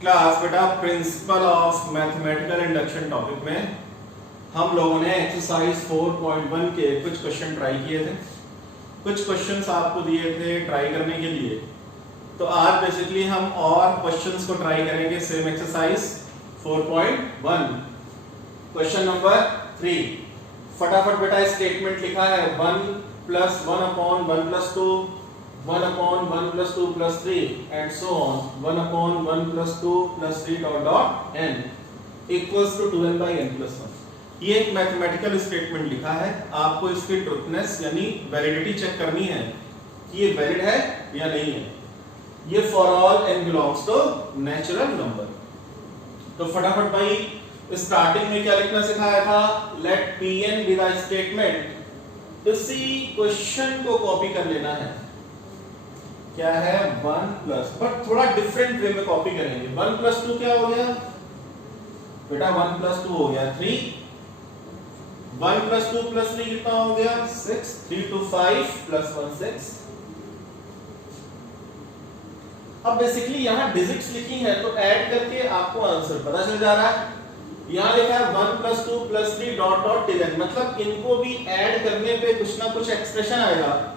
Class बेटा principal of mathematical induction topic में हम लोगों ने एक्सरसाइज 4.1 के कुछ क्वेश्चन ट्राई किए थे। कुछ क्वेश्चंस आपको दिए थे ट्राई करने के लिए, तो आज बेसिकली हम और क्वेश्चंस को ट्राई करेंगे सेम एक्सरसाइज 4.1। क्वेश्चन नंबर 3, फटाफट बेटा स्टेटमेंट लिखा है 1 + 1 / 1 + 2 1 / 1 + 2 + 3 and so on 1 / 1 + 2 + 3 n equals to 2n/n + 1। ये एक मैथमेटिकल स्टेटमेंट लिखा है, आपको इसकी ट्रूथनेस यानी वैलिडिटी चेक करनी है कि ये वैलिड है या नहीं है। ये for all n belongs to natural number. तो फटाफट भाई स्टार्टिंग में क्या लिखना सिखाया था, let Pn be the statement. इसी क्वेश्चन को कॉपी कर लेना है। क्या है 1 प्लस, बट थोड़ा डिफरेंट वे में कॉपी करेंगे। 1 + 2 क्या हो गया बेटा, 1 + 2 हो गया 3, 1 + 2 + 3 कितना हो गया 6, 3 to 5 + 1 6। अब बेसिकली यहां डिजिट्स लिखी है तो ऐड करके आपको आंसर पता चल जा रहा है। यहां लिखा है 1 + 2 + 3 ... till n, मतलब इनको भी ऐड करने पे कुछ ना कुछ एक्सप्रेशन आएगा।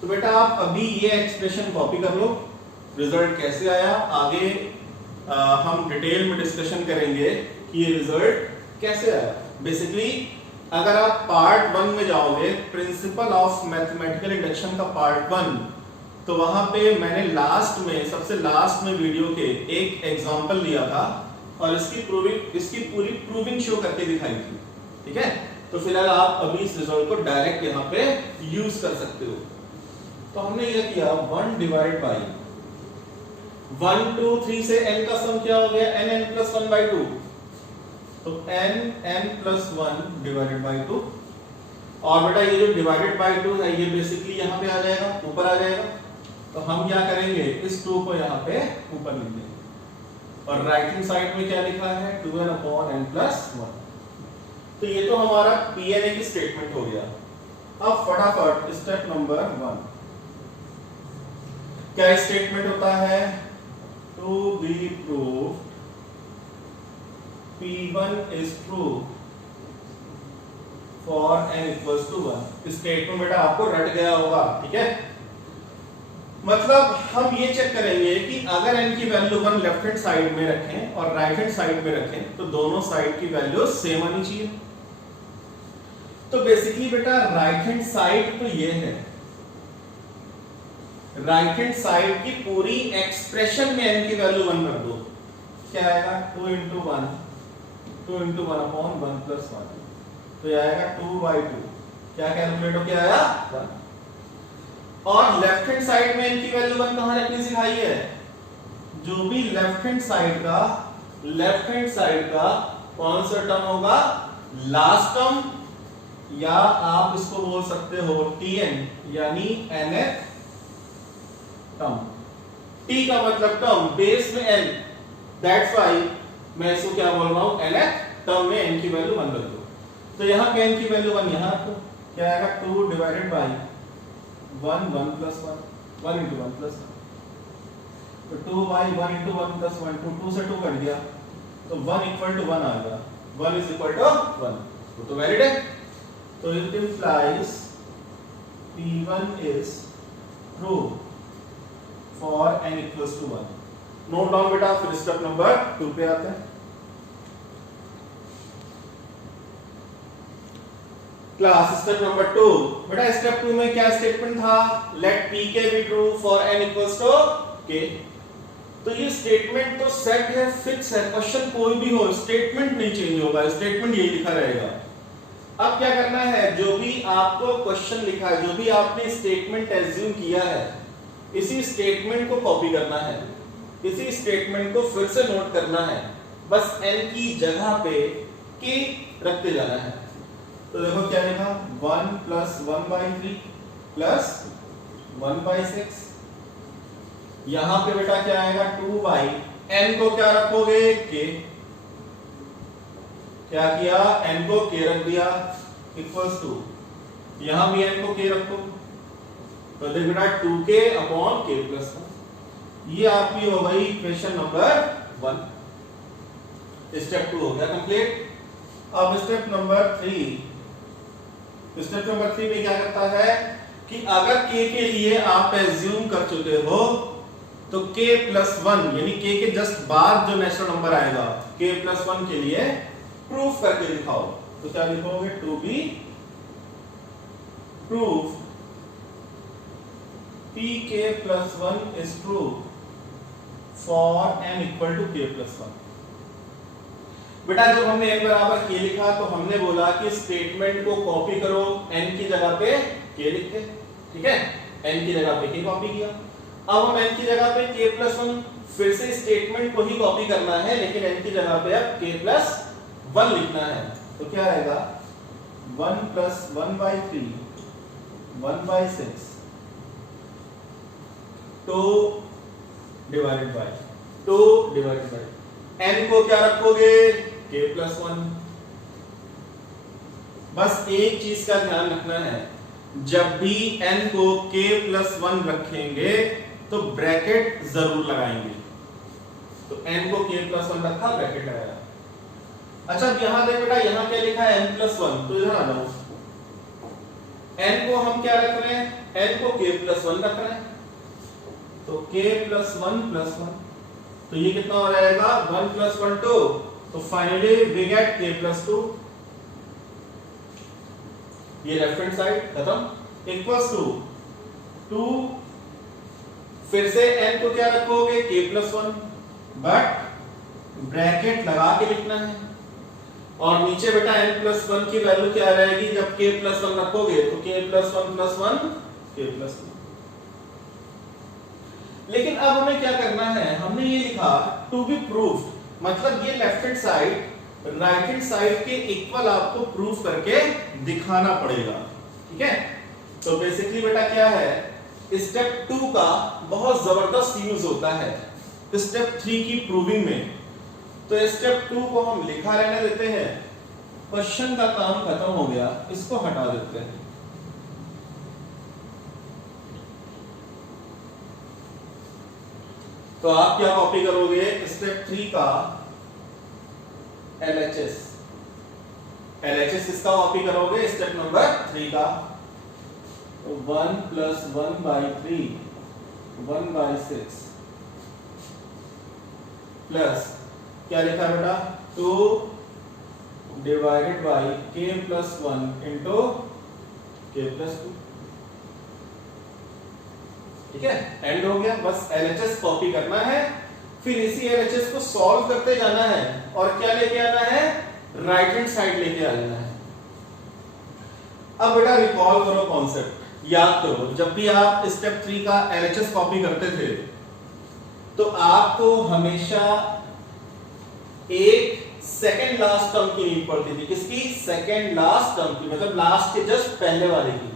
तो बेटा आप अभी ये एक्सप्रेशन कॉपी कर लो। रिजल्ट कैसे आया आगे हम डिटेल में डिस्कशन करेंगे कि ये रिजल्ट कैसे आया। बेसिकली अगर आप पार्ट 1 में जाओगे, प्रिंसिपल ऑफ मैथमेटिकल इंडक्शन का पार्ट 1, तो वहां पे मैंने सबसे लास्ट में वीडियो के एक एग्जांपल लिया था और इसकी पूरी प्रूविंग शो करके दिखाई थी। ठीक है, तो फिलहाल आप अभी इस रिजल्ट को डायरेक्ट यहाँ पे यूज कर सकते हो। तो हमने ये किया 1 / 1 2 3 से n का सम क्या हो गया n + 1/2, तो n + 1 / 2। और बेटा ये जो डिवाइडेड बाय 2 है ये बेसिकली यहाँ पे आ जाएगा, ऊपर आ जाएगा। तो हम क्या करेंगे, इस 2 को यहाँ पे ऊपर लिख देंगे और राइट हैंड साइड में क्या लिखा है 2n/n + 1। तो ये तो हमारा Pn एक स्टेटमेंट हो गया। अब फटाफट स्टेप नंबर 1, क्या स्टेटमेंट होता है, to be proved P1 is true for n = 1। Statement बेटा आपको रट गया होगा, ठीक है। मतलब हम ये चेक करेंगे कि अगर n की वैल्यू 1 लेफ्ट हैंड साइड में रखें और राइट हैंड साइड में रखें तो दोनों साइड की वैल्यू सेम आनी चाहिए। तो बेसिकली बेटा राइट हैंड साइड तो ये है, राइट हैंड साइड की पूरी एक्सप्रेशन में n की वैल्यू 1 कर दो, क्या आएगा 2 × 1 2 × 1/1 + 1, तो ये आएगा 2/2। क्या कैलकुलेट हो क्या आया 1। और लेफ्ट हैंड साइड में n की वैल्यू 1 कहां रखनी सिखाई है, जो भी लेफ्ट हैंड साइड का कौन सा टर्म होगा, लास्ट टर्म, या आप इसको बोल सकते हो Tn यानी nth टर्म। T का मतलब टर्म, बेस में n, दैट्स व्हाई मैं इसको क्या बोल रहा हूं nth टर्म में n की वैल्यू 1 रख दो। तो यहां पे n की वैल्यू 1 यहां रखो, क्या आएगा 2 / 1 1 + 1 1 × 1 + 1, तो 2/1 × 1 + 1 2 से 2 कट गया, तो 1 = 1 आ गया, 1 = 1, तो वैलिड है। तो it implies P1 is true for n = 1। Note down बेटा, फिर स्टेप नंबर 2 पे आते हैं। क्लास स्टेप नंबर 2, बेटा स्टेप 2 में क्या स्टेटमेंट था, late Pk be true for n = k। तो ये स्टेटमेंट तो सेट है, फिक्स है, क्वेश्चन कोई भी हो स्टेटमेंट नहीं चेंज होगा, स्टेटमेंट यही लिखा रहेगा। अब क्या करना है, जो भी आपको क्वेश्चन लिखा है, जो भी आपने स्टेटमेंट एज्यूम किया है, इसी स्टेटमेंट को कॉपी करना है, इसी स्टेटमेंट को फिर से नोट करना है, बस n की जगह पे k रखते जाना है। तो देखो क्या लिखा 1 + 1/3 + 1/6। यहां पे बेटा क्या आएगा 2/n को क्या रखोगे k, क्या किया n को k रख दिया इक्वल्स टू, यहां भी n को k रखो, तो देखो बेटा 2k/k + 1। ये आपकी हो गई इक्वेशन नंबर 1। स्टेप 2 हो गया कंप्लीट। अब स्टेप नंबर 3 में क्या करता है कि अगर k के लिए आप एज्यूम कर चुके हो तो k प्लस 1 यानी k के जस्ट बाद जो नेचुरल नंबर आएगा k प्लस 1 के लिए प्रूफ करके दिखाओ। तो क्या लिखोगे? To be proof pk plus 1 is true for n equal to k plus 1। बेटा जब हमने n बराबर k लिखा तो हमने बोला कि स्टेटमेंट को कॉपी करो, n की जगह पे k लिखते, ठीक है, n की जगह पे k कॉपी किया। अब हम n की जगह पे k plus 1 फिर से स्टेटमेंट को ही कॉपी करना है, लेकिन n की जगह पे अब k plus 1 लिखना है। तो क्या आएगा? 1 plus 1 by 3 1 by 6 2 divided by n को क्या रखोगे? k plus 1। बस एक चीज का ध्यान रखना है, जब भी n को k plus 1 रखेंगे तो ब्रैकेट जरूर लगाएंगे। तो n को k plus 1 रखा, ब्रैकेट लगाया। अच्छा यहां देख बेटा, यहां क्या लिखा है? n plus 1। तो इधर आ जाओ, n को हम क्या रख रहे हैं? n को k plus 1 रख रहे हैं। तो k plus 1 plus 1, तो ये कितना हो जाएगा? 1 plus 1 2। तो finally we get k plus 2। ये लेफ्ट हैंड साइड खत्म, इक्वल्स टू 2। फिर से n को क्या रखोगे? k plus 1, बट ब्रैकेट लगा के लिखना है। और नीचे बेटा n plus 1 की वैल्यू क्या रहेगी? जब k plus 1 रखोगे तो k plus 1 plus 1 k plus 2। लेकिन अब हमें क्या करना है? हमने ये लिखा टू बी प्रूव्ड, मतलब ये left hand side right hand side के इक्वल आपको प्रूफ करके दिखाना पड़ेगा, ठीक है। तो बेसिकली बेटा क्या है, स्टेप 2 का बहुत जबरदस्त यूज होता है स्टेप 3 की प्रूविंग में। तो स्टेप 2 को हम लिखा रहने देते हैं, क्वेश्चन का काम खत्म हो गया, इसको हटा देते हैं। तो आप क्या कॉपी करोगे? स्टेप 3 का LHS किसका कॉपी करोगे? स्टेप नंबर 3 का 1 + 1/3 1/6 प्लस क्या लिखा बेटा 2 divided by k + 1 into k + 2, ठीक है। एंड हो गया, बस LHS कॉपी करना है, फिर इसी LHS को सॉल्व करते जाना है और क्या लेके आना है? राइट हैंड साइड लेके आ जाना है। अब बेटा रिकॉल करो कॉन्सेप्ट, याद करो, जब भी आप स्टेप 3 का LHS कॉपी करते थे तो आपको हमेशा एक सेकंड लास्ट टर्म की नीड पड़ती थी। किसकी? सेकंड लास्ट टर्म की, मतलब लास्ट के जस्ट पहले वाले की।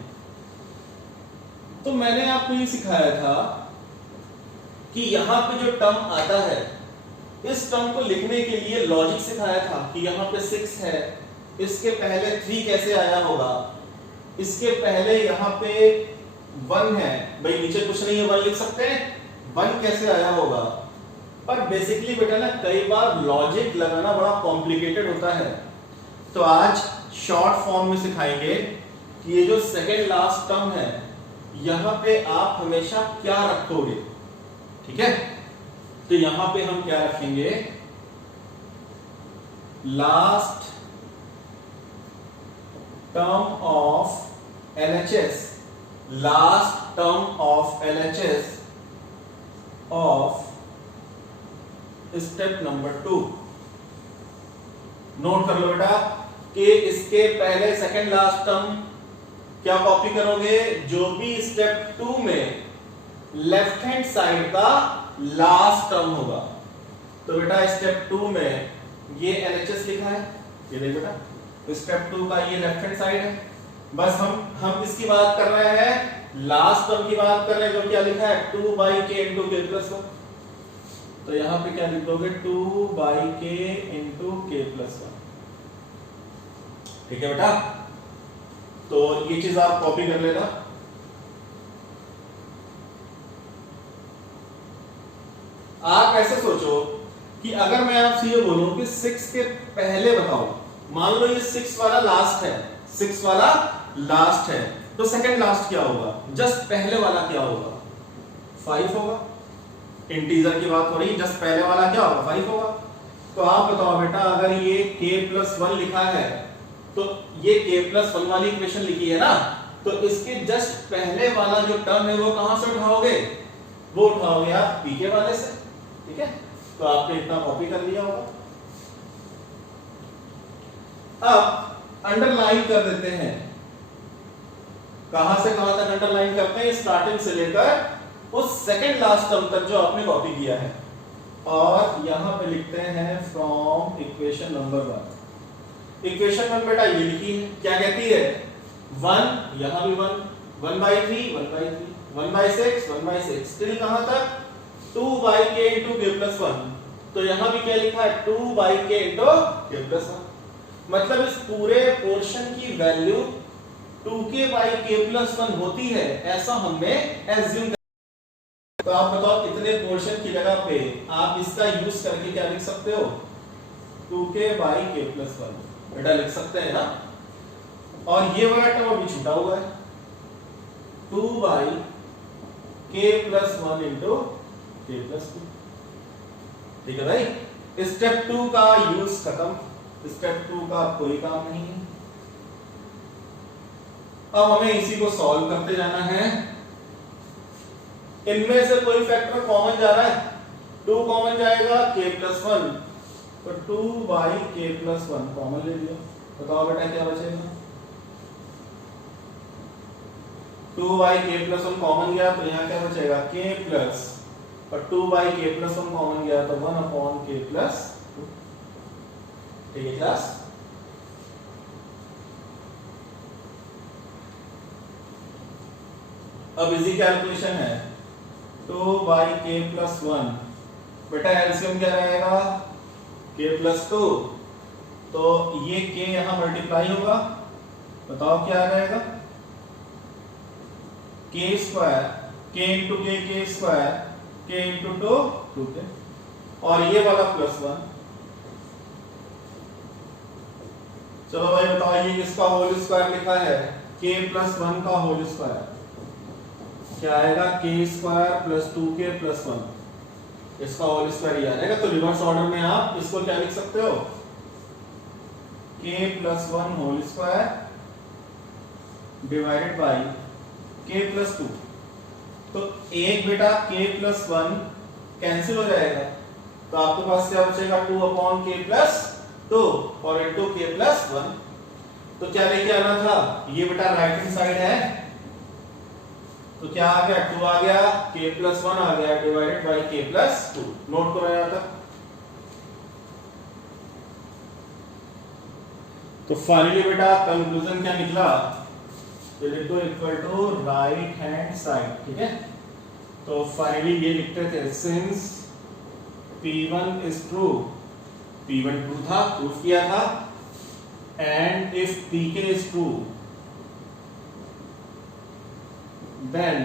तो मैंने आपको ये सिखाया था कि यहां पे जो टर्म आता है, इस टर्म को लिखने के लिए लॉजिक सिखाया था कि यहां पे 6 है, इसके पहले 3 कैसे आया होगा, इसके पहले यहां पे 1 है, भाई नीचे कुछ नहीं है 1 लिख सकते हैं, 1 कैसे आया होगा। पर बेसिकली बेटा ना कई बार लॉजिक लगाना बड़ा कॉम्प्लिकेटेड होता है, तो आज शॉर्ट फॉर्म में सिखाएंगे कि ये जो सेकेंड लास्ट टर्म है यहां पे आप हमेशा क्या रखोगे, ठीक है। तो यहां पे हम क्या रखेंगे? Last term of LHS, last term of LHS of step number 2। Note कर लो बेटा कि इसके पहले सेकंड लास्ट टर्म क्या कॉपी करोगे? जो भी स्टेप 2 में लेफ्ट हैंड साइड का लास्ट टर्म होगा। तो बेटा स्टेप 2 में ये LHS लिखा है, ये देख बेटा स्टेप 2 का ये लेफ्ट हैंड साइड है, बस हम इसकी बात कर रहे हैं, लास्ट टर्म की बात कर रहे हैं, जो क्या लिखा है 2/k × k + 1। तो यहां पे क्या लिख दोगे? 2/k × k + 1, ठीक है बेटा। तो ये चीज आप कॉपी कर लेना। आप ऐसे सोचो कि अगर मैं आपसे ये बोलूं कि 6 के पहले बताओ, मान लो ये 6 वाला लास्ट है, 6 वाला लास्ट है, तो सेकंड लास्ट क्या होगा, जस्ट पहले वाला क्या होगा, 5 होगा। इंटीजर की बात हो रही है, जस्ट पहले वाला क्या होगा, 5 होगा। तो आप बताओ बेटा, अगर ये k+1 लिखा है तो ये k+1 वाली इक्वेशन लिखी है ना, तो इसके जस्ट पहले वाला जो टर्म है वो कहां से उठाओगे, वो उठाओगे आप p के वाले से, ठीक है। तो आपने इतना कॉपी कर लिया होगा। अब अंडरलाइन कर देते हैं, कहां से कहां तक अंडरलाइन करते हैं, स्टार्टिंग से लेकर उस सेकंड लास्ट टर्म तक जो आपने कॉपी किया है, और यहां पे लिखते हैं फ्रॉम इक्वेशन नंबर 1। इक्वेशन 1 बेटा ये लिखी है, क्या कहती है, 1, यहां भी 1, 1/3, 1/3, 1/6, 1/6, टिल कहां तक, 2/k into k+1। तो यहां भी क्या लिखा है, 2/k into k+1। मतलब इस पूरे पोर्शन की वैल्यू 2k/k+1 होती है, ऐसा हमने एज्यूम। तो आप बताओ कितने पोर्शन की जगह पे आप इसका यूज करके क्या लिख सकते हो, 2k/k+1 बेटा लिख सकते हैं ना। और ये वाला टर्म अभी छूटा हुआ है, 2/k+1 into k+2, ठीक है भाई। स्टेप 2 का यूज खत्म, स्टेप 2 का कोई काम नहीं है। अब हमें इसी को सॉल्व करते जाना है। इनमें से कोई फैक्टर कॉमन जा रहा है, 2 कॉमन जाएगा, k+1, तो 2/k+1 कॉमन ले लिया। बताओ बेटा क्या बचेगा, 2/k+1 कॉमन गया तो यहाँ क्या बचेगा, k+, और 2/k+1 कॉमन गया तो 1/k+2, ठीक है क्लास। अब इजी कैलकुलेशन है, 2/k+1, बेटा एलसीएम क्या रहेगा, k+2, तो ये k यहां मल्टीप्लाई होगा, बताओ क्या आ जाएगा, k², k into k, k², k into 2, 2k, और ये वाला +1। चलो भाई बताओ ये किसका होल स्क्वायर लिखा है, k+1 का होल स्क्वायर क्या आएगा, k² + 2k+1, इसका होल स्क्वायर ये आ जाएगा। तो रिवर्स ऑर्डर में आप इसको क्या लिख सकते हो, k+1 whole square divided by k+2। तो एक बेटा k+1 कैंसिल हो जाएगा, तो आपके पास क्या बचेगा, 2/k+2 और इनटू k+1। तो क्या लेके आना था, ये बेटा राइट हैंड साइड है, तो क्या आ गया, 2 आ गया, k+1 आ गया डिवाइडेड बाय k+2। नोट करो यहां तक। तो फाइनली बेटा कंक्लूजन क्या निकला, तो लिख दो equal to right hand side, ठीक है। तो फाइनली ये लिखते थे, since P1 is true, P1 true था, प्रूफ किया था, and if Pk is true then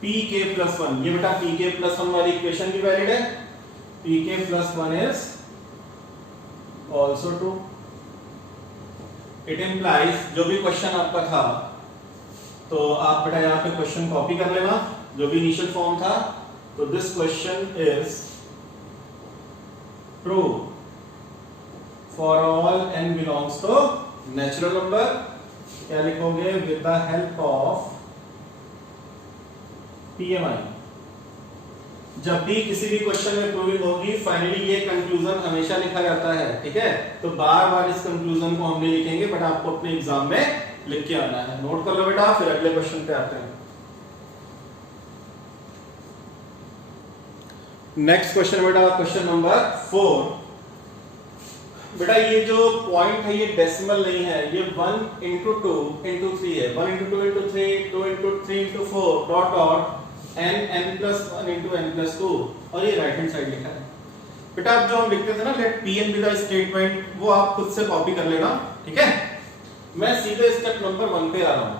Pk+1, ये बेटा Pk+1 वाली इक्वेशन भी वैलिड है, Pk+1 is also true. It implies, जो भी क्वेश्चन आपका था, तो आप बेटा यहाँ पे क्वेश्चन कॉपी कर लेना, जो भी इनिशियल फॉर्म था। तो this question is true for all n belongs to natural number, क्या लिखोगे, with the help of PMI। जब भी किसी भी क्वेश्चन में प्रूविंग होगी, फाइनली ये कंक्लूजन हमेशा लिखा जाता है, ठीक है। तो बार बार इस कंक्लूजन को हम नहीं लिखेंगे, बट आपको अपने एग्जाम में लिख के आना है। नोट कर लो बेटा, फिर अगले क्वेश्चन पे आते हैं। नेक्स्ट क्वेश्चन बेटा, क्वेश्चन नंबर 4। बेटा ये जो पॉइंट है ये डेसिमल नहीं है, ये 1 into 2 into 3 है, 1 into 2 into 3, 2 into 3 into 4 dot dot n+1 into n+2, और ये राइट हैंड साइड लिखा है। बेटा अब जो हम लिखते थे ना, let Pn be the statement, वो आप खुद से कॉपी कर लेना, ठीक है। मैं सीधे स्टेप नंबर 1 पे आ रहा हूं।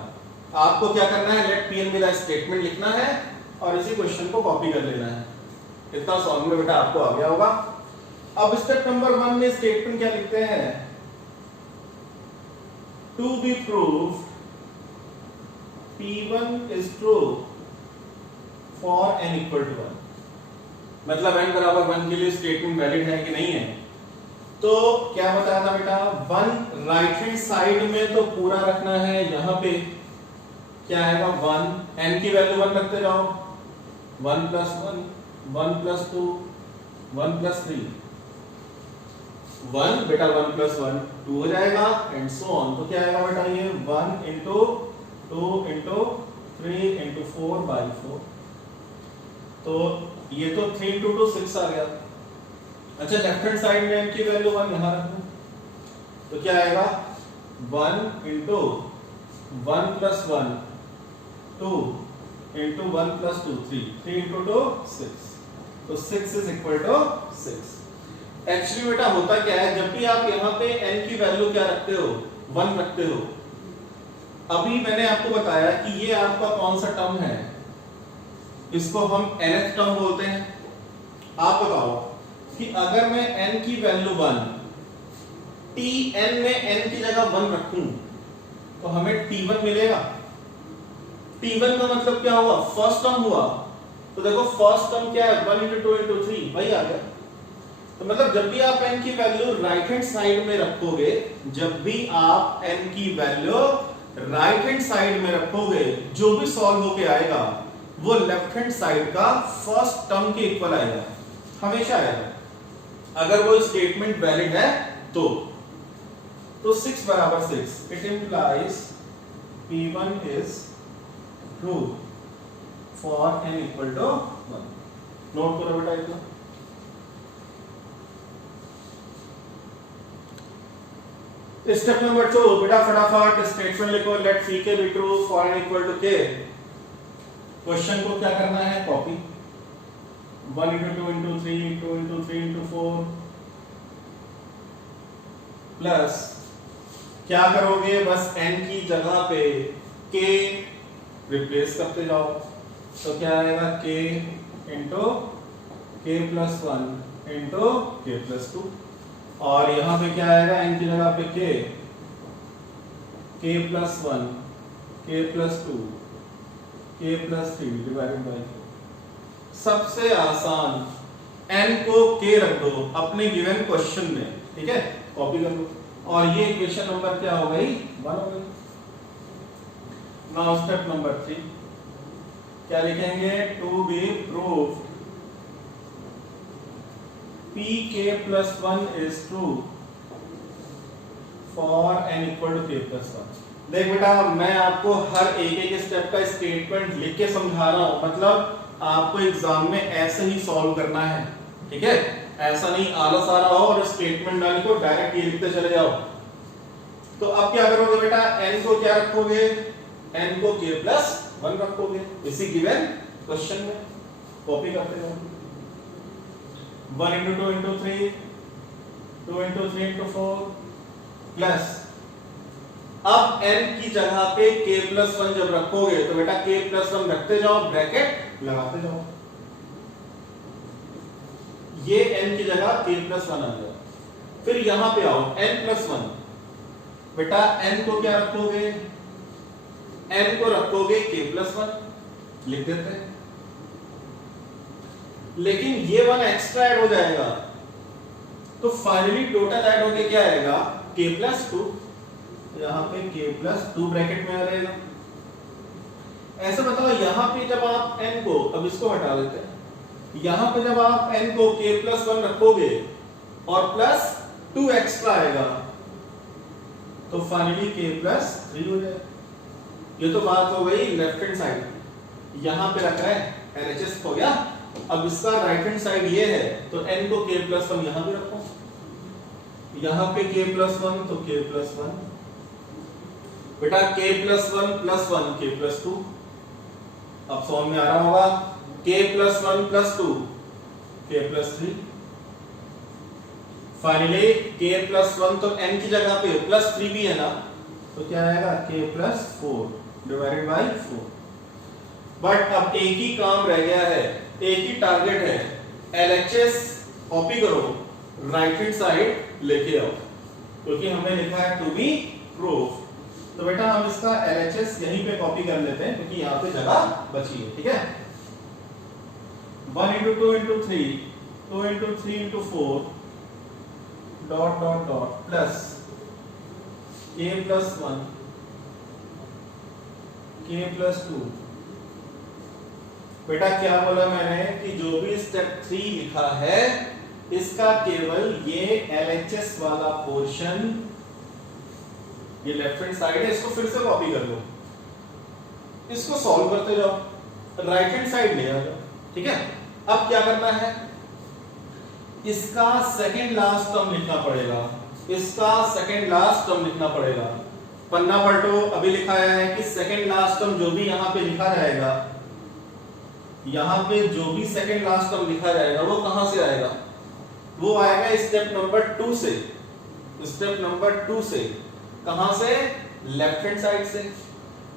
आपको क्या करना है, let Pn be the statement लिखना है और इसी क्वेश्चन को कॉपी कर लेना है। इतना सॉल्व में बेटा आपको आ गया होगा। अब स्टेप नंबर 1 में स्टेटमेंट क्या लिखते हैं, to be proved P1 is true for n equal to 1, मतलब n बराबर 1 के लिए स्टेटमेंट वैलिड है कि नहीं है। तो क्या बताया था बेटा, 1 राइट हैंड साइड में तो पूरा रखना है, यहां पे क्या आएगा 1, n की वैल्यू 1 रखते जाओ, 1 + 1 1 + 2 1 + 3 1 बेटा 1 + 1 2 हो जाएगा एंड सो ऑन। तो क्या आएगा बेटा ये 1 × 2 × 3 × 4 / 4, तो ये तो 3 × 2 6 आ गया। अच्छा लेफ्ट हैंड साइड में n की वैल्यू 1 यहां रखो, तो क्या आएगा 1 × 1 + 1 2 × 1 + 2 3 3 × 2 6, तो 6 = 6। एक्चुअली बेटा होता क्या है, जब भी आप यहाँ पे n की वैल्यू क्या रखते हो 1 रखते हो, अभी मैंने आपको बताया कि ये आपका कौन सा टर्म है, इसको हम nth टर्म बोलते हैं। आप बताओ कि अगर मैं n की वैल्यू 1 tn में n की जगह 1 रखूं तो हमें t1 मिलेगा। t1 का मतलब क्या हुआ, फर्स्ट टर्म हुआ। तो देखो फर्स्ट टर्म क्या है 1 × 2 × 3 वही आ गया। तो मतलब जब भी आप n की वैल्यू राइट हैंड साइड में रखोगे, जब भी आप n की वैल्यू राइट हैंड साइड में रखोगे, जो भी सॉल्व होके आएगा वो लेफ्ट हैंड साइड का फर्स्ट टर्म के इक्वल आएगा, हमेशा आएगा अगर वो स्टेटमेंट वैलिड है तो 6 = 6, it implies P1 is true for n = 1। Note करो बेटा इतना। स्टेप नंबर 2 बेटा फटाफट स्टेटमेंट लिखो, लेट सी के B true for n = k। Question को क्या करना है, कॉपी 1 × 2 × 3 2 × 3 × 4 प्लस क्या करोगे, बस n की जगह पे k रिप्लेस करते जाओ, तो क्या आएगा k × k + 1 × k + 2, और यहां पे क्या आएगा n की जगह पे k + 1 k + 2 k + 3 / 4। सबसे आसान n को k रख दो अपने गिवन क्वेश्चन में, ठीक है, कॉपी कर लो, और ये इक्वेशन नंबर क्या हो गई 1 हो गई। नाउ स्टेप नंबर 3 क्या लिखेंगे, to be proved Pk + 1 is true for n = k + 1। देख बेटा मैं आपको हर एक स्टेप का स्टेटमेंट लिख के समझा रहा हूं, मतलब आपको एग्जाम में ऐसे ही सॉल्व करना है, ठीक है, ऐसा नहीं आलस आ रहा हो और स्टेटमेंट ना लिखो डायरेक्ट ये लिखते चले जाओ। तो अब क्या करोगे बेटा, n को क्या रखोगे, n को k + 1 रखोगे इसी गिवन क्वेश्चन में, कॉपी करते जाओ 1 × 2 × 3 2 × 3 × 4 प्लस, अब n की जगह पे k + 1 जब रखोगे तो बेटा k + 1 रखते जाओ, ब्रैकेट लगाते जाओ, ये n की जगह k + 1 आ जाए। फिर यहां पे आओ n + 1, बेटा n को क्या रखोगे, n को रखोगे k + 1 लिख देते हैं, लेकिन ये 1 एक्स्ट्रा ऐड हो जाएगा, तो फाइनली टोटल ऐड होके क्या आएगा k + 2, यहां पे k + 2 ब्रैकेट में आ जाएगा। ऐसे बताओ यहां पे जब आप n को, अब इसको हटा देते हैं, यहां पे जब आप n को k + 1 रखोगे और प्लस 2 एक्स्ट्रा आएगा, तो फाइनली k + 3 हो जाएगा। ये तो बात हो गई लेफ्ट हैंड साइड, यहां पे रख रहे हैं LHS हो गया। अब इसका राइट हैंड साइड ये है, तो n को k + 1 यहां भी रखो, यहां पे k + 1 तो k + 1, बेटा k + 1 + 1 k + 2, अब समझ में आ रहा होगा, k + 1 + 2 k + 3, फाइनली k + 1 तो n की जगह पे +3 भी है ना, तो क्या आएगा k + 4 / 4। बट अब एक ही काम रह गया है, एक ही टारगेट है LHS कॉपी करो, राइट हैंड साइड लेके आओ, क्योंकि हमने लिखा है टू बी प्रूफ। तो बेटा हम इसका LHS यहीं पे कॉपी कर लेते हैं, क्योंकि यहाँ पे जगह बची है। ठीक है, 1 into 2 into 3, 2 into 3 into 4 dot dot dot plus k plus 1 k plus 2। बेटा क्या बोला मैंने कि जो भी स्टेप 3 लिखा है इसका केवल ये LHS वाला पोर्शन, ये लेफ्ट हैंड साइड है, इसको फिर से कॉपी कर लो, इसको सॉल्व करते जाओ, राइट हैंड साइड ले आ जाओ। ठीक है, अब क्या करना है, इसका सेकंड लास्ट टर्म लिखना पड़ेगा, इसका सेकंड लास्ट टर्म लिखना पड़ेगा। पन्ना पलटो, अभी लिखा है कि सेकंड लास्ट टर्म जो भी यहां पे लिखा जाएगा, यहां पे जो भी सेकंड लास्ट टर्म लिखा जाएगा वो कहां से आएगा, वो आएगा स्टेप नंबर 2 से। स्टेप नंबर 2 से कहां से, लेफ्ट हैंड साइड से।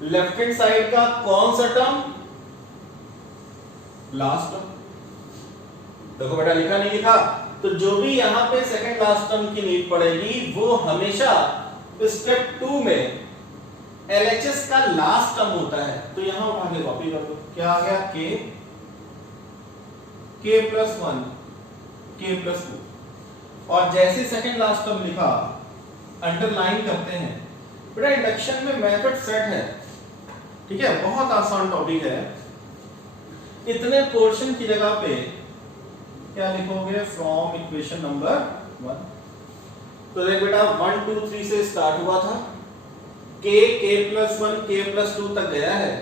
लेफ्ट हैंड साइड का कौन सा टर्म, लास्ट टर्म। देखो बेटा लिखा नहीं लिखा, तो जो भी यहां पे सेकंड लास्ट टर्म की नीड पड़ेगी वो हमेशा स्टेप 2 में LHS का लास्ट टर्म होता है। तो यहां उठा के कॉपी कर दो, क्या आ गया, k plus 1 k plus 2। और जैसे सेकंड लास्ट टर्म लिखा अंडरलाइन करते हैं। बेटा इंडक्शन में मेथड सेट है, ठीक है, बहुत आसान टॉपिक है। इतने पोर्शन की जगह पे क्या लिखोगे, फ्रॉम इक्वेशन नंबर 1। तो देख बेटा 1 2 3 से स्टार्ट हुआ था, k plus 1 k plus 2 तक गया है।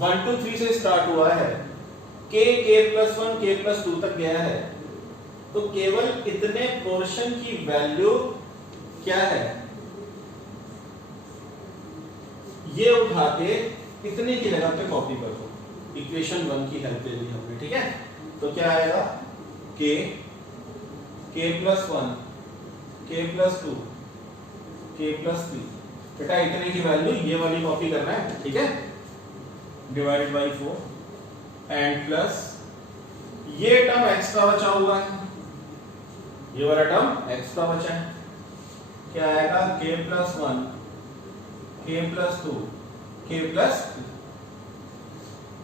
1 2 3 से स्टार्ट हुआ है, k plus 1 k plus 2 तक गया है। तो केवल इतने पोर्शन की वैल्यू क्या है, ये उठा के इतने की जगह पे कॉपी कर दो। इक्वेशन 1 की हेल्प ले ली हमने। ठीक है, तो क्या आएगा, k plus 1 k plus 2 k plus 3। बेटा इतने की वैल्यू ये वाली कॉपी करना है। ठीक है, डिवाइडेड बाई 4 एंड प्लस ये टर्म एक्स्ट्रा बचा हुआ है, ये वाला टर्म एक्स्ट्रा बचा है, क्या आएगा, k plus 1 k plus 2 k plus 3।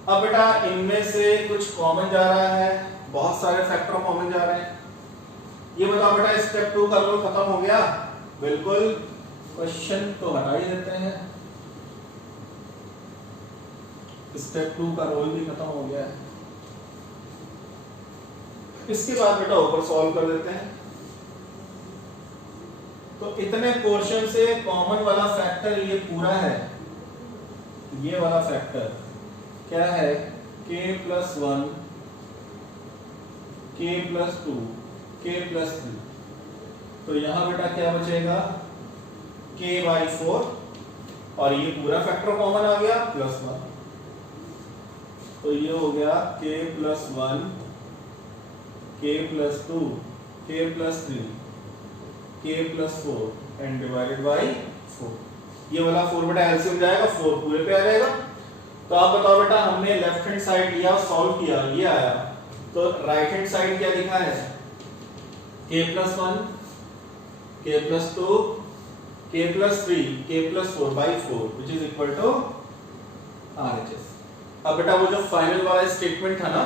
अब बेटा इनमें से कुछ कॉमन जा रहा है, बहुत सारे फैक्टर कॉमन जा रहे हैं। ये बताओ बेटा स्टेप 2 का रोल खत्म हो गया, बिल्कुल। क्वेश्चन तो हटा ही देते हैं, स्टेप 2 का रोल भी खत्म हो गया है। इसके बाद बेटा ऊपर सॉल्व कर देते हैं। तो इतने पोर्शन से कॉमन वाला फैक्टर ये पूरा है, ये वाला फैक्टर क्या है, k plus 1 k plus 2 k plus 3। तो यहां बेटा क्या बचेगा, k by 4, और ये पूरा फैक्टर कॉमन आ गया प्लस 1। तो ये हो गया k plus 1 k plus 2 k plus 3 k plus 4 and divided by 4। ये वाला 4 बेटा एलसीएम जाएगा, 4 पूरे पे आ जाएगा। तो आप बताओ बेटा, हमने लेफ्ट हैंड साइड लिया, सॉल्व किया, ये आया। तो राइट हैंड साइड क्या लिखा है, k plus 1 k plus 2 k plus 3 k plus 4 by 4 which is equal to RHS। अब बेटा वो जो फाइनल वाला स्टेटमेंट था ना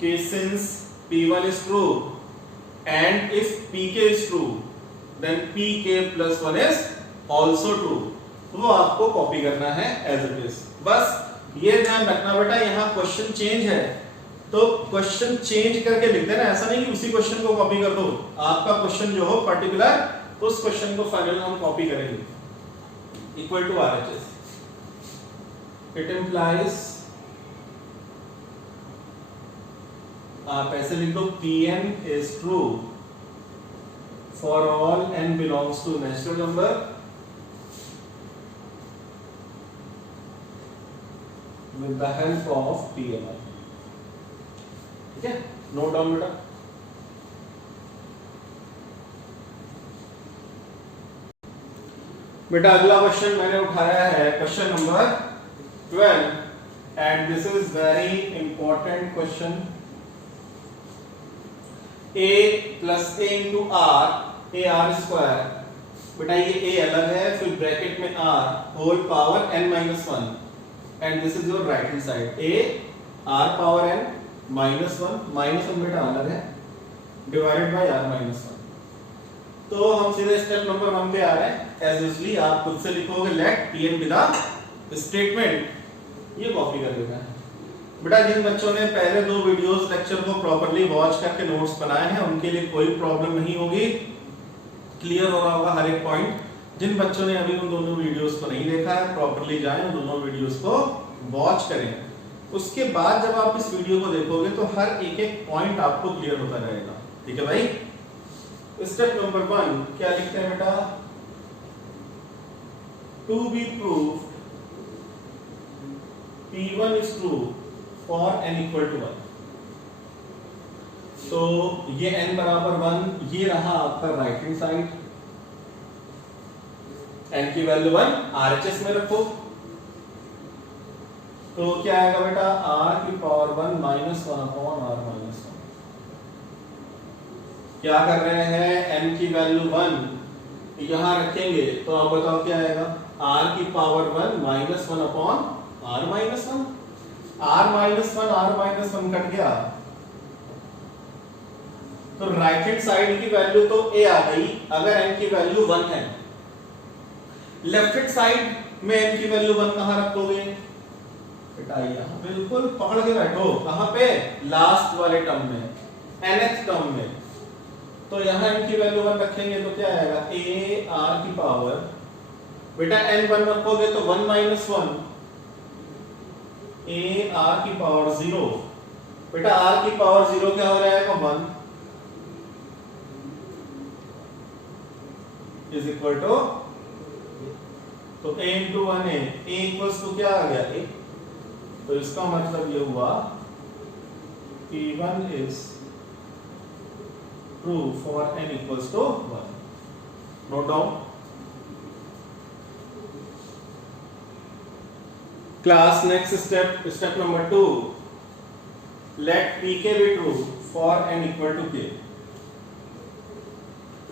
कि since P1 is true and if Pk is true then Pk plus 1 is also true, वो आपको कॉपी करना है एज इट इज। बस ये ध्यान रखना बेटा, यहाँ क्वेश्चन चेंज है तो क्वेश्चन चेंज करके लिख देना, ऐसा नहीं कि उसी क्वेश्चन को कॉपी कर दो। आपका क्वेश्चन जो हो पर्टिकुलर उस क्वेश्चन को फाइनल हम कॉपी करेंगे। Equal to RHS, it implies, आप ऐसे लिख दो, Pn is true for all n belongs to natural number with the help of PMI। ठीक है, नोट डाउन बेटा। बेटा अगला क्वेश्चन मैंने उठाया है, question number 12 and this is very important question. a plus a into R, A R square, बेटा ये a अलग है, फिर ब्रैकेट में r whole power n minus one, and this is your right hand side, a r power n minus one बेटा अलग है, divided by r minus one. तो हम सीधे स्टेप नंबर 1 पे आ रहे हैं। एज यूजुअली आप खुद से लिखोगे let pn with the statement, ये कॉपी कर लेना है। बेटा जिन बच्चों ने पहले 2 वीडियोस लेक्चर को प्रॉपर्ली वॉच करके नोट्स बनाए हैं उनके लिए कोई प्रॉब्लम नहीं होगी, क्लियर हो रहा होगा हर एक पॉइंट। जिन बच्चों ने अभी उन दोनों वीडियोस को नहीं देखा है, प्रॉपर्ली जाएं उन दोनों वीडियोस को वॉच करें, उसके बाद जब आप इस वीडियो को देखोगे तो हर एक पॉइंट आपको क्लियर होता रहेगा। ठीक है भाई। स्टेप नंबर 1 क्या लिखते हैं बेटा, to be proved P1 is true for n equal to 1। तो ये n बराबर 1, ये रहा आपका राइट हैंड साइड, n की वैल्यू 1 RHS में रखो, तो क्या आएगा बेटा r की power 1 minus 1 upon r minus 1। क्या कर रहे हैं, n की वैल्यू 1 यहां रखेंगे तो आप बताओ क्या आएगा, r की power 1 minus 1 upon r minus 1, r minus 1 cut गया, तो राइट हैंड साइड की वैल्यू तो a आ गई अगर n की वैल्यू 1 है। लेफ्ट हैंड साइड में n की वैल्यू 1 कहां रखोगे बेटा, यहां बिल्कुल पकड़ के बैठो, कहां पे, लास्ट वाले टर्म में, nth टर्म में। तो यहां n की वैल्यू 1 रखेंगे तो क्या आएगा, a r की पावर, बेटा n 1 रखोगे तो 1 माइनस 1, a r की पावर 0, बेटा r की पावर 0 क्या हो जाएगा 1 इज इक्वल टू, तो a इंटू 1 है, a इक्वल्स टू क्या आ गया a, तो इसका मतलब ये हुआ P1 is true for n equals to 1। Note down. Class next step number 2, let pk be true for n equal to k।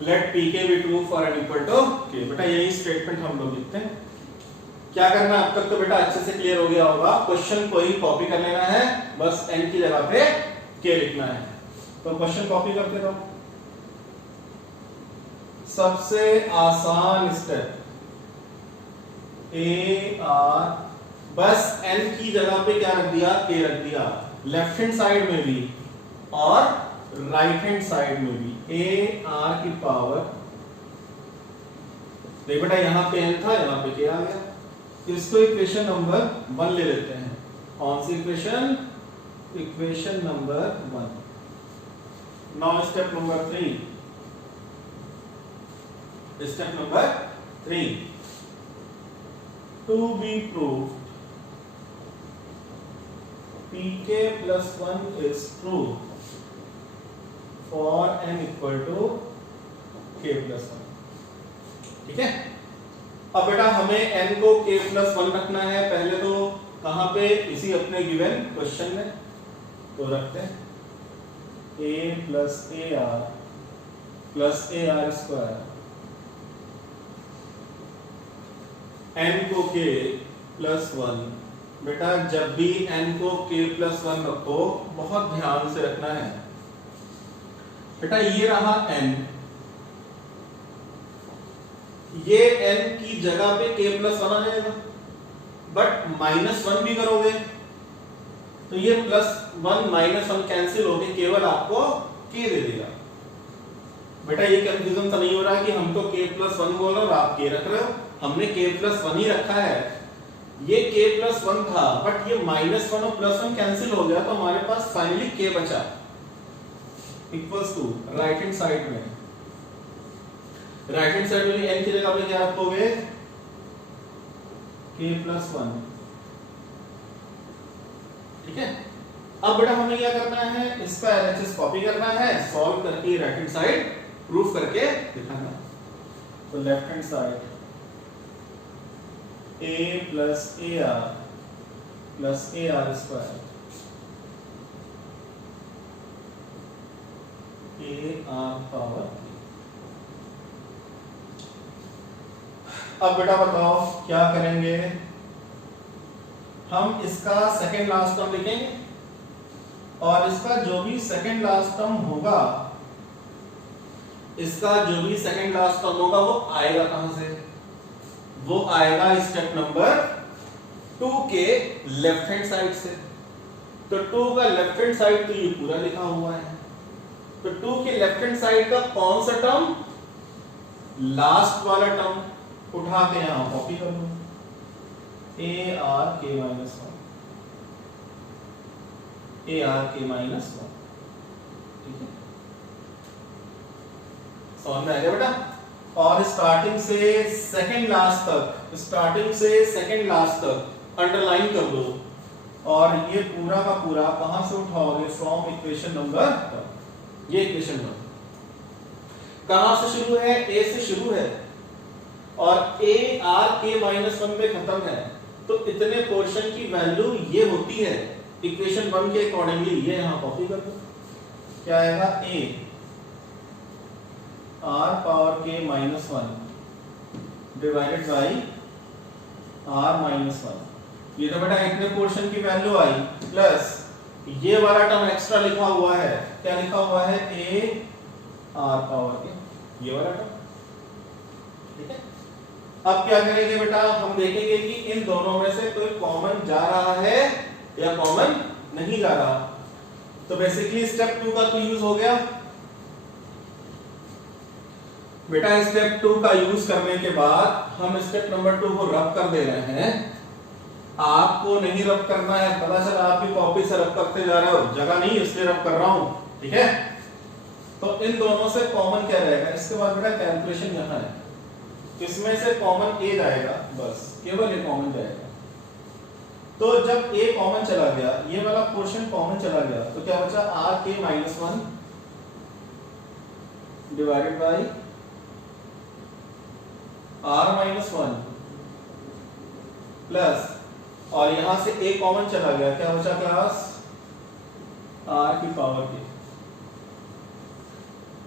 let pk be true for n equal to k, बेटा यही statement हम लोग लिखते हैं। क्या करना, अब तक तो बेटा अच्छे से क्लियर हो गया होगा, क्वेश्चन को ही कॉपी कर लेना है, बस n की जगह पे k लिखना है। तो क्वेश्चन कॉपी करते रहो। सबसे आसान स्टेप, a r, बस n की जगह पे क्या रख दिया, k रख दिया, लेफ्ट हैंड साइड में भी और राइट हैंड साइड में भी, a r की पावर, देख बेटा यहां पे n था, यहां पे k आ गया, इसको इक्वेशन नंबर 1 ले लेते हैं। कौन सी equation, equation number 1। Now step number 3, step number 3, to be proved pk plus 1 is true for n equal to k plus 1। ठीक है। अब बेटा हमें n को k plus 1 रखना है, पहले तो कहां पे, इसी अपने गिवन क्वेश्चन में, तो रखते हैं a plus ar plus ar square, n को k plus 1। बेटा जब भी n को k plus 1 रखो, बहुत ध्यान से रखना है बेटा, ये रहा n, ये n की जगह पे k plus 1 आ जाएगा, बट -1 भी करोगे तो ये +1 -1 कैंसिल होके केवल आपको k दे देगा। बेटा ये कंफ्यूजन तो नहीं हो रहा कि हम तो k plus 1 बोल रहे हो और आप k रख रहे हो, हमने k plus 1 ही रखा है, ये k plus 1 था, बट ये -1 और +1 कैंसिल हो गया, तो हमारे पास फाइनली k बचा, equals to right hand side में, राइट हैंड साइड में n की जगह पे क्या रखोगे, k plus 1। ठीक है। अब बेटा हमें क्या करना है, इसका LHS कॉपी करना है, सॉल्व करके राइट हैंड साइड प्रूफ करके दिखाना। तो left hand side a plus ar plus ar square power. अब बेटा बताओ क्या करेंगे, हम इसका सेकंड लास्ट टर्म लिखेंगे और इसका जो भी सेकंड लास्ट टर्म होगा, इसका जो भी सेकंड लास्ट टर्म होगा वो आएगा कहां से, वो आएगा स्टेप नंबर 2 के लेफ्ट हैंड साइड से। तो 2 का लेफ्ट हैंड साइड तो ये पूरा लिखा हुआ है, तो 2 के लेफ्ट हैंड साइड का कौन सा टर्म, लास्ट वाला टर्म उठा के यहां कॉपी कर लो, ARK -1, ARK -1, ठीक है, समझ में आ गया बेटा। और स्टार्टिंग से सेकंड लास्ट तक, स्टार्टिंग से सेकंड लास्ट तक अंडरलाइन कर दो, और ये पूरा का पूरा कहां से उठाओगे, फ्रॉम इक्वेशन नंबर, ये इक्वेशन नंबर कहां से शुरू है, ए से शुरू है और ARK -1 पे खत्म है, तो इतने पोर्शन की वैल्यू ये होती है इक्वेशन 1 के अकॉर्डिंगली, ये यहां कॉपी कर दो, क्या आएगा, ARK-1 डिवाइडेड बाई R-1, ये तो बेटा इतने पोर्शन की वैल्यू आई, प्लस ये वाला टर्म एक्स्ट्रा लिखा हुआ है, क्या लिखा हुआ है, ARK, ये वाला टर्म, ठीक है। अब क्या करेंगे बेटा, हम देखेंगे कि इन दोनों में से कोई कॉमन जा रहा है या कॉमन नहीं जा रहा। तो बेसिकली स्टेप 2 का तो यूज हो गया बेटा। स्टेप 2 का यूज करने के बाद हम स्टेप नंबर 2 को रब कर दे रहे हैं। आपको नहीं रब करना है, पता चला आपकी कॉपी से रब करते जा रहे हो, जगह नहीं इसलिए रब कर रहा हूं, ठीक है। तो इन दोनों से कॉमन क्या रहेगा, इसके बाद बेटा कैलकुलेशन यहां है, इसमें से कॉमन ए जाएगा, बस केवल ए कॉमन जाएगा। तो जब ए कॉमन चला गया, ये वाला पोर्शन कॉमन चला गया, तो क्या बचा, RK -1 divided by R-1 plus, और यहां से ए कॉमन चला गया, क्या बचा क्लास, R की पावर के।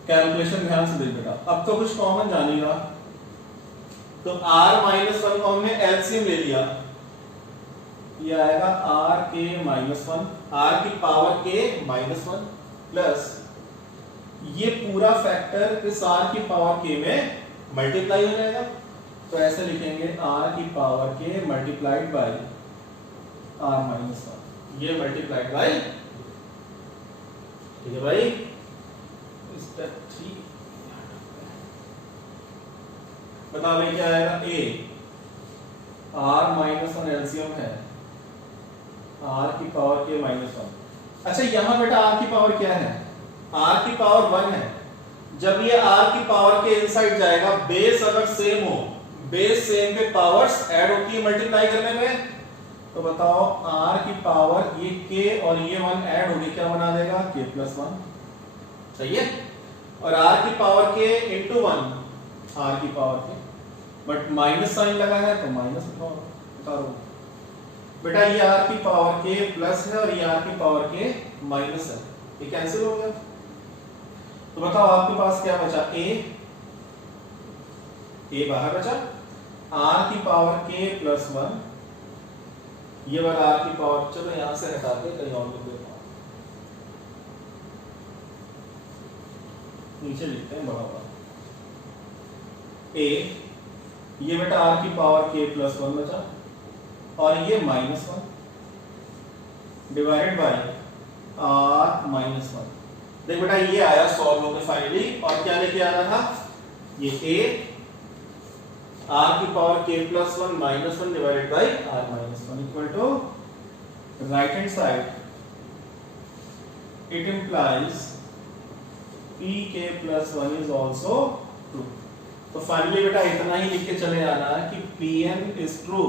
कैलकुलेशन ध्यान से देख बेटा, अब तो कुछ कॉमन जानेगा, तो R-1 को हमने एलसीएम ले लिया, ये आएगा RK -1, R की पावर के -1 प्लस ये पूरा फैक्टर इस R की पावर के में मल्टीप्लाई हो जाएगा, तो ऐसे लिखेंगे R की पावर के मल्टीप्लाइड बाय R-1, ये मल्टीप्लाइड बाय, ठीक है भाई। स्टेप 3 बता भाई क्या आएगा, R-1 एलसीएम है R की पावर के -1। अच्छा यहां बेटा R की पावर क्या है, R की पावर 1 है। जब ये R की पावर के इनसाइड जाएगा, बेस अगर सेम हो, बेस सेम पे पावर्स ऐड होती है मल्टीप्लाई करने में, तो बताओ R की पावर ये k और ये 1 ऐड होगी, क्या बना देगा, k+1, सही है। और R की पावर के इंटू 1 R की पावर के, बट माइनस साइन लगा है तो माइनस उतारो बेटा, ये R की पावर के प्लस है और ये R की पावर के माइनस है, ये कैंसिल हो गया। तो बताओ आपके पास क्या बचा, a बाहर बचा, R की पावर के +1, ये वाला R की पावर, चलो यहां से हटा के कहीं और लिख देता हूं, नीचे लिखते हैं बड़ा वाला a, ये बेटा R की पावर के +1 बचा और ये -1 डिवाइडेड बाय R-1। देख बेटा ये आया सॉल्व होकर फाइनली, और क्या लेके आ रहा था, ये a R की power k +1 -1 divided by R-1 equal to right hand side, it implies pk +1 is also true. तो फाइनली बेटा इतना ही लिख के चले आना है कि Pn is true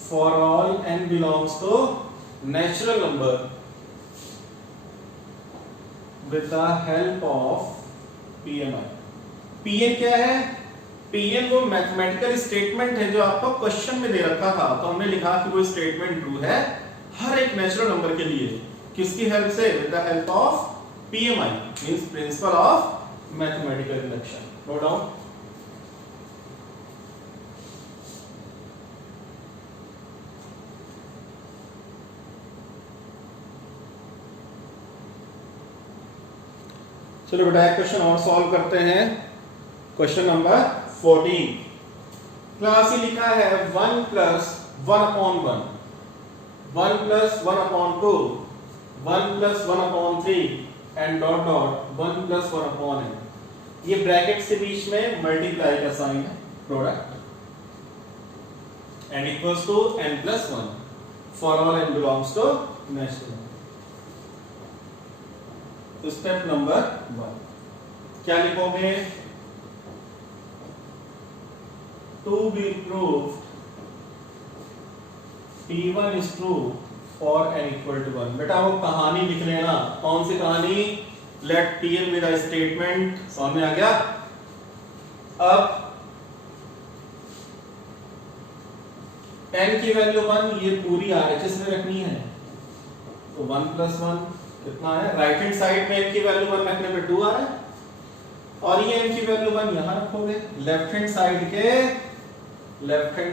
for all n belongs to natural number with the help of PMI। Pn क्या है, Pn वो मैथमेटिकल स्टेटमेंट है जो आपको क्वेश्चन में दे रखा था, तो हमने लिखा कि वो स्टेटमेंट ट्रू है हर एक नेचुरल नंबर के लिए, किसकी हेल्प से, with the help of PMI means principle of mathematical induction. No doubt. चलो बेटा एक क्वेश्चन और सॉल्व करते हैं। Question number 14। क्लास ही लिखा है 1 plus 1 upon 1, 1 plus 1 upon 2, 1 plus 1 upon 3 and dot dot 1 plus 1 upon n। ये ब्रैकेट से बीच में मल्टीप्लाई का साइन है, product, and equals to n plus 1 for all n belongs to next. Step number 1 क्या लिखोगे? To be proved P1 is true for n equal to 1। बेटा वो कहानी लिख लेना। कौन सी कहानी? Let Pn with a statement. समझ में आ गया? अब n की वैल्यू 1 ये पूरी RHS में रखनी है, तो 1 प्लस 1 कितना है? राइट हैंड साइड में n की वैल्यू 1 रखने पे 2 आ रहा है, और ये n की वैल्यू 1 यहां रखोगे लेफ्ट हैंड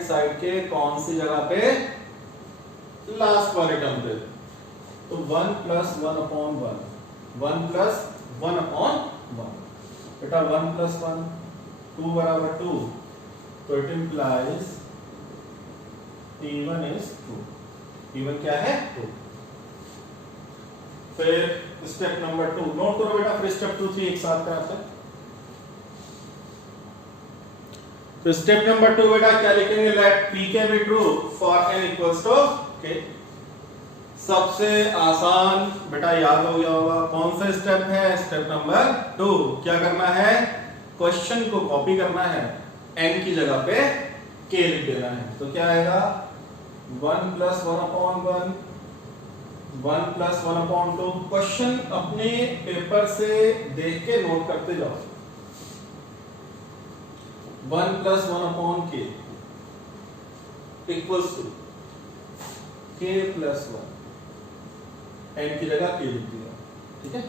साइड के कौन सी जगह पे? लास्ट वाले टर्म पे। तो 1 प्लस 1 अपॉन 1, 1 प्लस 1 अपॉन 1। बेटा 1 प्लस 1 2 बराबर 2, तो it implies P1 is 2। P1 क्या है? 2। फिर स्टेप नंबर 2 नोट करो बेटा, फिर स्टेप 2 3 एक साथ कराते हैं। तो स्टेप नंबर 2 बेटा क्या लिखेंगे? Let pk be true for n equals to k। सबसे आसान बेटा याद हो गया होगा, कौन सा स्टेप है? Step number 2। क्या करना है? क्वेश्चन को कॉपी करना है, n की जगह पे k लिख देना है। तो क्या आएगा? 1 plus 1 upon 1, 1 plus 1 upon 2। Question अपने पेपर से देख के नोट करते जाओ। 1 plus 1 upon k equals to k plus 1, n की जगह k लिख दिया। ठीक है,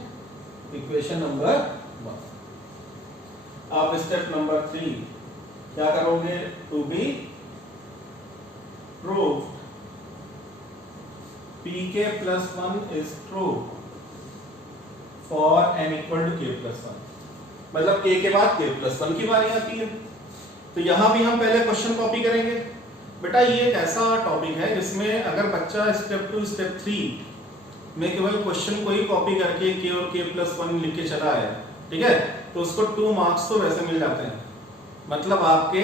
इक्वेशन नंबर 1। आप स्टेप नंबर 3 क्या करोगे? To be proved pk plus 1 is true for n equal to k plus 1। मतलब k के बाद k plus 1 की बारी आती है। तो यहां भी हम पहले क्वेश्चन कॉपी करेंगे। बेटा ये एक ऐसा टॉपिक है जिसमें अगर बच्चा स्टेप 2 स्टेप 3 में केवल क्वेश्चन को ही कॉपी करके k और k plus 1 लिख के चला है, ठीक है, तो उसको 2 मार्क्स तो वैसे मिल जाते हैं। मतलब आपके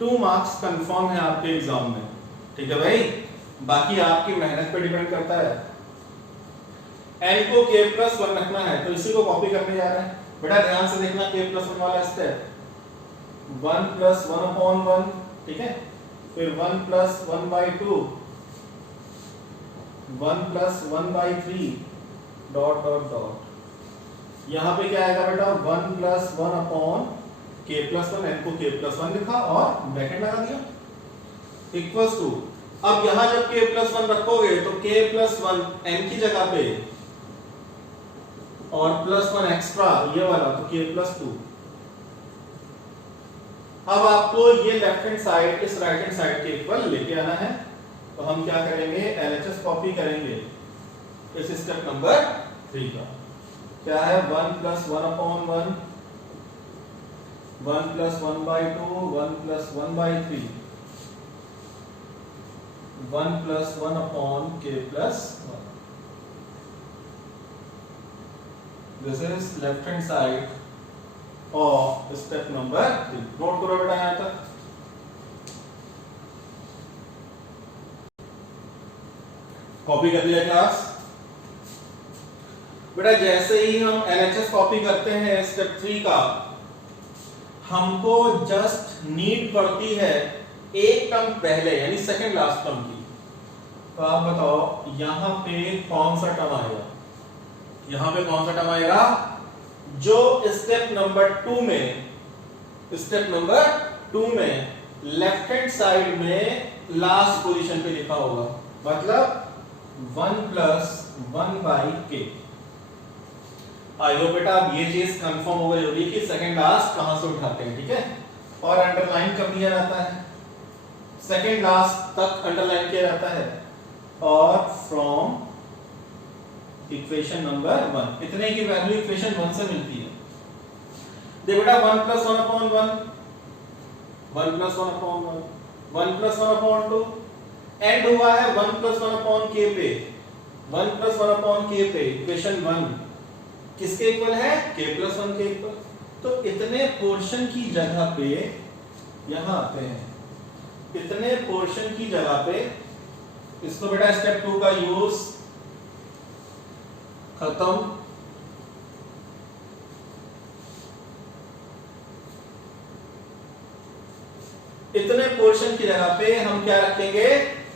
2 मार्क्स कंफर्म है आपके एग्जाम में। ठीक है भाई, बाकी आपकी मेहनत पे डिपेंड करता है। n को k plus 1 रखना है, तो इसी को कॉपी करने जा रहे हैं। बेटा ध्यान से देखना, k plus 1 वाला स्टेप 1 प्लस 1 अपॉन 1, ठीक है, फिर 1 plus 1 by 2, 1 plus 1 by 3 dot dot dot. यहां पे क्या आएगा बेटा? 1 plus 1 upon k plus 1, n को k प्लस 1 लिखा और ब्रैकेट लगा दिया, इक्वल्स टू। अब यहां जब k प्लस 1 रखोगे तो k प्लस 1 n की जगह पे और प्लस 1 एक्स्ट्रा ये वाला, तो k प्लस 2। अब आपको ये लेफ्ट हैंड साइड इस राइट हैंड साइड के इक्वल लेके आना है। तो हम क्या करेंगे? LHS कॉपी करेंगे इस स्टेप नंबर 3 का। क्या है? 1 plus 1 upon 1, 1 plus 1 by 2, 1 plus 1 by 3, 1 plus 1 upon k plus 1। This is left hand side of step number 3। Note करो बेटा यहां तक। कॉपी कर लिया क्लास? बेटा जैसे ही हम LHS कॉपी करते हैं स्टेप 3 का, हमको जस्ट नीड पड़ती है एक टर्म पहले यानी सेकंड लास्ट टर्म की। तो आप बताओ यहां पे कौन सा टर्म आएगा? यहां पे कौन सा टर्म आएगा? जो स्टेप नंबर 2 में लेफ्ट हैंड साइड में लास्ट पोजीशन पे लिखा होगा, मतलब 1 plus 1 by k। I hope बेटा अब ये चीज कंफर्म हो गई होगी कि सेकंड लास्ट कहां से उठाते हैं, ठीक है। और अंडरलाइन कर दिया जाता है, सेकंड लास्ट तक अंडरलाइन किया जाता है, और फ्रॉम इक्वेशन नंबर 1 इतने की वैल्यू इक्वेशन 1 से मिलती है। देख बेटा 1 + 1/1 1 + 1/1 1 + 1/2 एंड हुआ है 1 + 1/k पे 1 + 1/k पे इक्वेशन 1 किसके इक्वल है, k + 1 के इक्वल। तो इतने पोर्शन की जगह पे यहां आते हैं, इतने पोर्शन की जगह पे इसको बेटा स्टेप 2 का यूज खत्म। इतने पोर्शन की जगह पे हम क्या रखेंगे,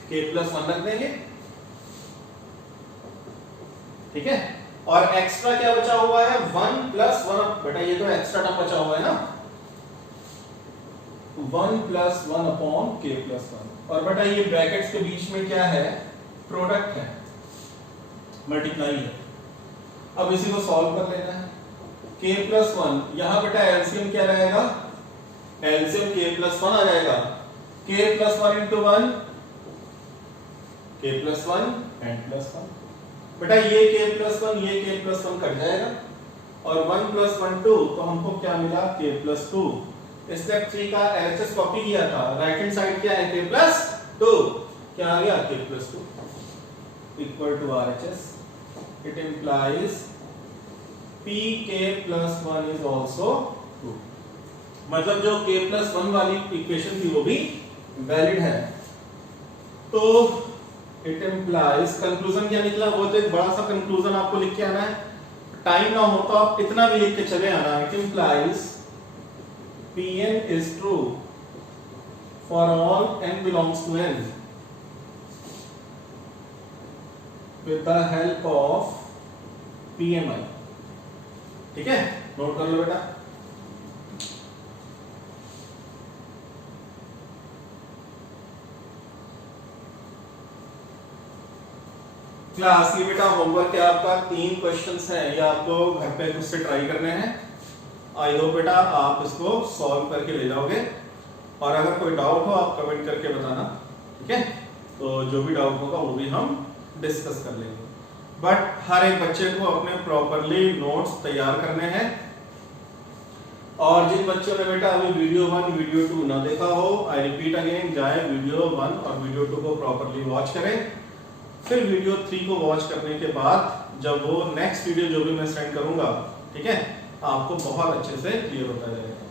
k + 1 रख देंगे, ठीक है। और एक्स्ट्रा क्या बचा हुआ है 1 + 1, बेटा ये तो एक्स्ट्रा टर्म बचा हुआ है ना, 1 + 1/k + 1। और बेटा ये ब्रैकेट्स के बीच में क्या है, प्रोडक्ट है, मल्टीप्लाई है। अब इसी को सॉल्व कर लेना है, k + 1 यहां बेटा एलसीएम क्या रहेगा, एलसीएम k + 1 आ जाएगा, k + 1 × 1 k + 1 and +1। बेटा ये k + 1 ये k + 1 कट जाएगा, और 1 + 1 2, तो हमको क्या मिला k + 2। स्टेप 3 का एलएचएस कॉपी किया था, राइट हैंड साइड क्या है k + 2, क्या आ गया k + 2 = RHS। It implies pk + 1 is also true, मतलब जो k + 1 वाली इक्वेशन थी वो भी वैलिड है। तो इट इंप्लाइज, कंक्लूजन क्या निकला, वो तो एक बड़ा सा कंक्लूजन आपको लिख के आना है, टाइम ना हो तो आप इतना भी लिख के चले आना। It implies Pn is true for all n belongs to n with the help of PMI, ठीक है, नोट कर लो बेटा। क्लास ये बेटा होमवर्क है आपका, 3 क्वेश्चंस हैं, ये आपको घर पे खुद से ट्राई करने हैं। आई होप बेटा आप इसको सॉल्व करके ले जाओगे, और अगर कोई डाउट हो आप कमेंट करके बताना, ठीक है। तो जो भी डाउट होगा वो भी हम डिस्कस कर लेंगे। बट हर एक बच्चे को अपने प्रॉपरली नोट्स तैयार करने हैं, और जिन बच्चों ने बेटा अभी वीडियो 1 वीडियो 2 ना देखा हो, आई रिपीट अगेन, जाए वीडियो 1 और वीडियो 2 को प्रॉपरली वॉच करें, फिर वीडियो 3 को वॉच करने के बाद जब वो नेक्स्ट वीडियो जो भी मैं सेंड करूंगा, ठीक है, आपको बहुत अच्छे से क्लियर होता जाएगा।